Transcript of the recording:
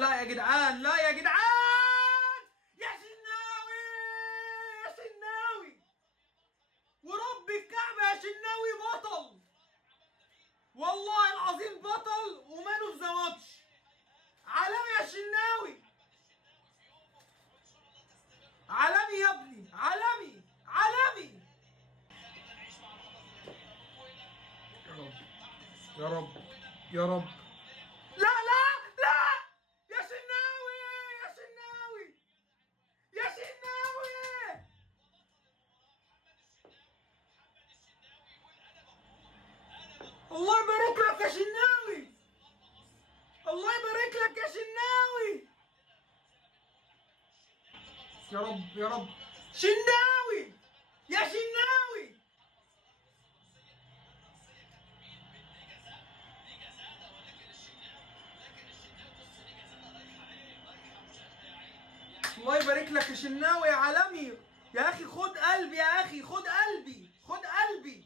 لا يا جدعان، لا يا جدعان، يا شناوي، يا شناوي، ورب الكعبة يا شناوي بطل، والله العظيم بطل ومان اوف ذا ماتش. عالمي يا شناوي، عالمي يا ابني، عالمي عالمي. يا رب يا رب يا رب. لا لا لا، يا شناوي، يا شناوي، يا شناوي. الله يبارك لك يا شناوي، الله يبارك لك يا شناوي. يا رب يا رب. شناوي يا شناوي. الله يبارك لك يا شناوي يا عالمي. يا اخي خد قلبي، يا اخي خد قلبي، خد قلبي.